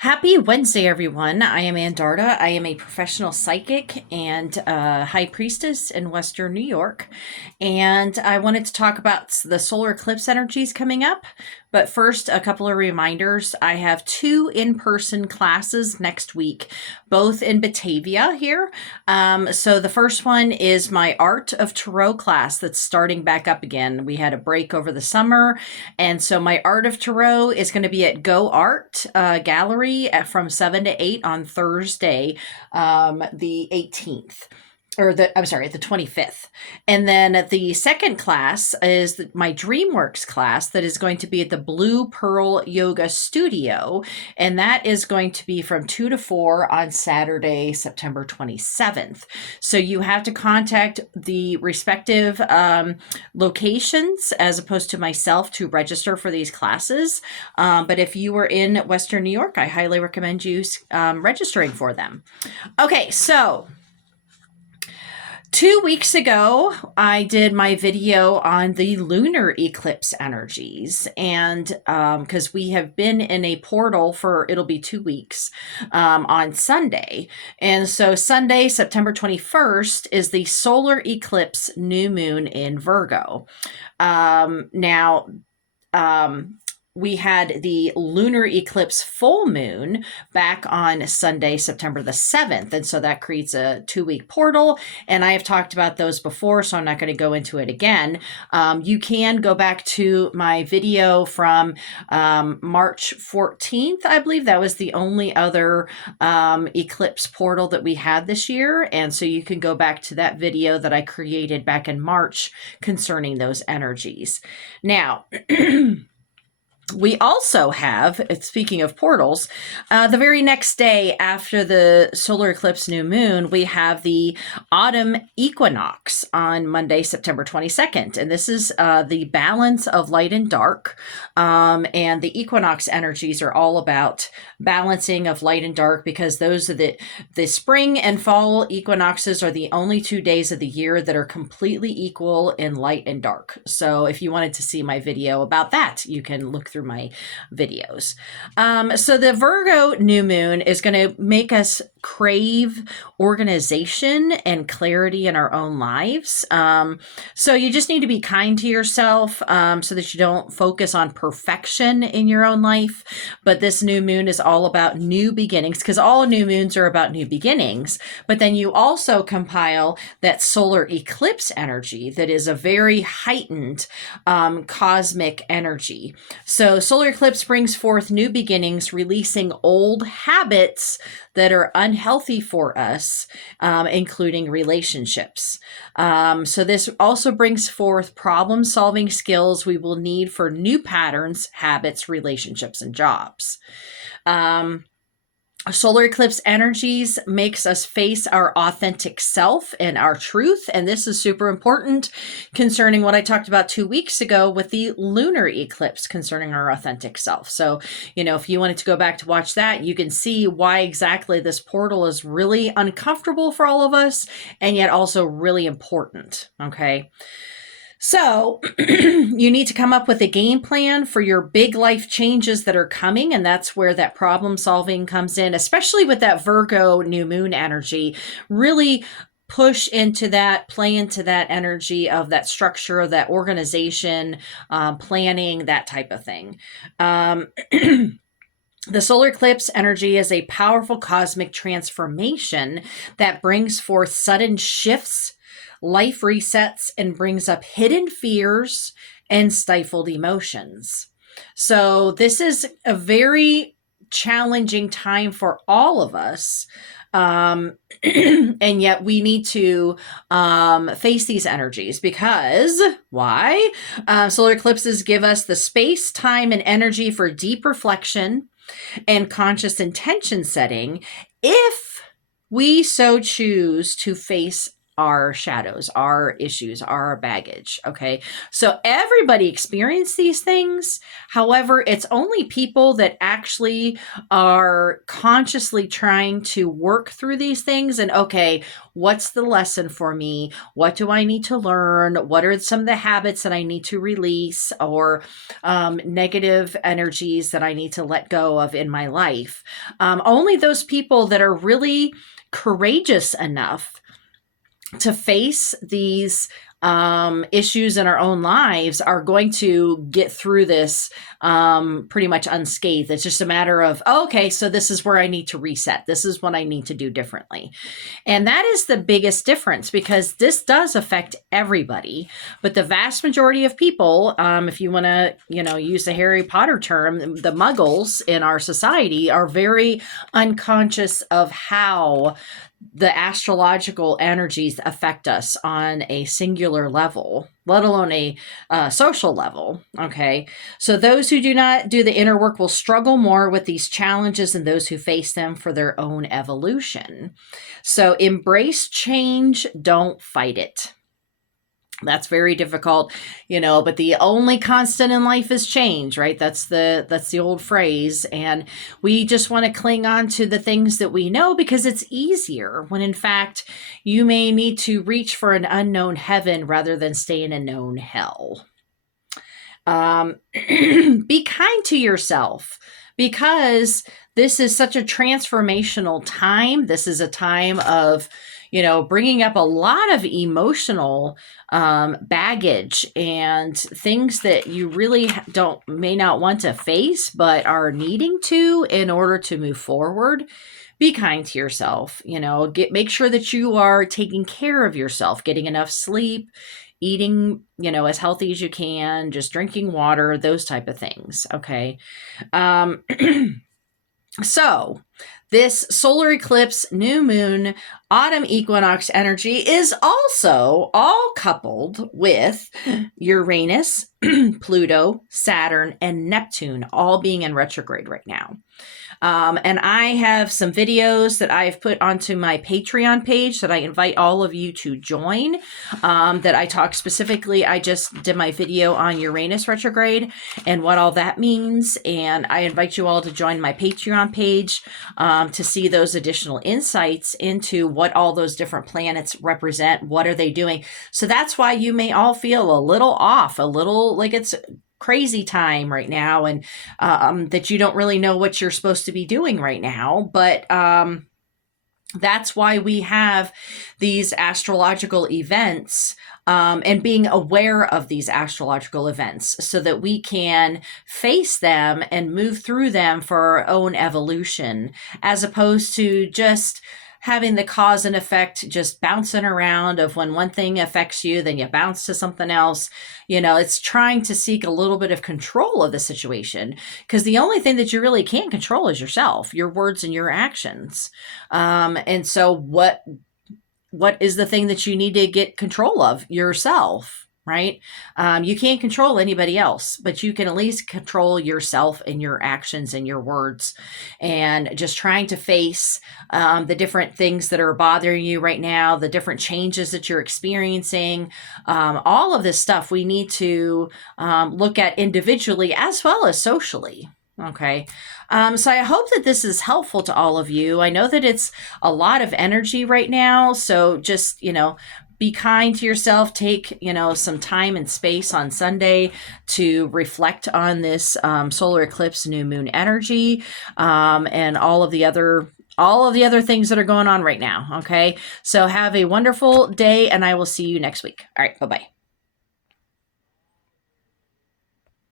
Happy Wednesday, everyone. I am Andarta. I am a professional psychic and high priestess in Western New York. And I wanted to talk about the solar eclipse energies coming up. But first, a couple of reminders. I have two in-person classes next week, both in Batavia here. So the first one is my Art of Tarot class that's starting back up again. We had a break over the summer. And so my Art of Tarot is going to be at Go Art Gallery from 7 to 8 on Thursday, the 18th. The 25th. And then the second class is my DreamWorks class that is going to be at the Blue Pearl Yoga Studio. And that is going to be from 2 to 4 on Saturday, September 27th. So you have to contact the respective locations as opposed to myself to register for these classes. But if you are in Western New York, I highly recommend you registering for them. Okay, so 2 weeks ago, I did my video on the lunar eclipse energies, and because we have been in a portal it'll be 2 weeks on Sunday. And so Sunday, September 21st, is the solar eclipse new moon in Virgo. We had the lunar eclipse full moon back on Sunday, September the 7th. And so that creates a 2-week portal. And I have talked about those before, so I'm not going to go into it again. You can go back to my video from March 14th. I believe that was the only other eclipse portal that we had this year. And so you can go back to that video that I created back in March concerning those energies. Now, we also have, speaking of portals, the very next day after the solar eclipse new moon, we have the autumn equinox on Monday, September 22nd. And this is the balance of light and dark. And the equinox energies are all about balancing of light and dark, because those are the spring and fall equinoxes are the only 2 days of the year that are completely equal in light and dark. So if you wanted to see my video about that, you can look through my videos. So the Virgo new moon is going to make us crave organization and clarity in our own lives. So you just need to be kind to yourself so that you don't focus on perfection in your own life. But this new moon is all about new beginnings, because all new moons are about new beginnings. But then you also compile that solar eclipse energy that is a very heightened cosmic energy. So solar eclipse brings forth new beginnings, releasing old habits that are unhealthy for us, including relationships. So this also brings forth problem-solving skills we will need for new patterns, habits, relationships, and jobs. Solar eclipse energies makes us face our authentic self and our truth. And this is super important concerning what I talked about 2 weeks ago with the lunar eclipse concerning our authentic self. So, if you wanted to go back to watch that, you can see why exactly this portal is really uncomfortable for all of us and yet also really important. Okay. So you need to come up with a game plan for your big life changes that are coming. And that's where that problem solving comes in, especially with that Virgo new moon energy. Really push into that, play into that energy of that structure, that organization, planning, that type of thing. The solar eclipse energy is a powerful cosmic transformation that brings forth sudden shifts, life resets, and brings up hidden fears and stifled emotions. So this is a very challenging time for all of us. And yet we need to face these energies, because why? Solar eclipses give us the space, time, and energy for deep reflection and conscious intention setting if we so choose to face our shadows, our issues, our baggage. Okay. So everybody experience these things. However, it's only people that actually are consciously trying to work through these things and, okay, what's the lesson for me? What do I need to learn? What are some of the habits that I need to release, or negative energies that I need to let go of in my life? Only those people that are really courageous enough to face these issues in our own lives are going to get through this pretty much unscathed. It's just a matter of, oh, okay, so this is where I need to reset. This is what I need to do differently. And that is the biggest difference, because this does affect everybody. But the vast majority of people, if you want to, use the Harry Potter term, the muggles in our society are very unconscious of how the astrological energies affect us on a singular level, let alone a social level. Okay. So those who do not do the inner work will struggle more with these challenges than those who face them for their own evolution. So embrace change, don't fight it. That's very difficult, but the only constant in life is change, right? That's the old phrase. And we just want to cling on to the things that we know because it's easier, when in fact you may need to reach for an unknown heaven rather than stay in a known hell. Be kind to yourself, because this is such a transformational time. This is a time of, bringing up a lot of emotional baggage and things that you really may not want to face, but are needing to in order to move forward. Be kind to yourself, make sure that you are taking care of yourself, getting enough sleep, eating, as healthy as you can, just drinking water, those type of things. Okay. So this solar eclipse, new moon, autumn equinox energy is also all coupled with Uranus, Pluto, Saturn, and Neptune all being in retrograde right now. And I have some videos that I've put onto my Patreon page that I invite all of you to join, that I talk specifically. I just did my video on Uranus retrograde and what all that means. And I invite you all to join my Patreon page to see those additional insights into what all those different planets represent. What are they doing? So that's why you may all feel a little off, a little like it's crazy time right now, and that you don't really know what you're supposed to be doing right now. But that's why we have these astrological events, and being aware of these astrological events so that we can face them and move through them for our own evolution, as opposed to just having the cause and effect just bouncing around of when one thing affects you, then you bounce to something else. It's trying to seek a little bit of control of the situation, because the only thing that you really can't control is yourself, your words and your actions. And so what is the thing that you need to get control of? Yourself. Right? You can't control anybody else, but you can at least control yourself and your actions and your words, and just trying to face the different things that are bothering you right now, the different changes that you're experiencing. All of this stuff we need to look at individually as well as socially. Okay. So I hope that this is helpful to all of you. I know that it's a lot of energy right now. So just, be kind to yourself. Take, some time and space on Sunday to reflect on this solar eclipse, new moon energy, and all of the other things that are going on right now. Okay. So have a wonderful day, and I will see you next week. All right. Bye-bye.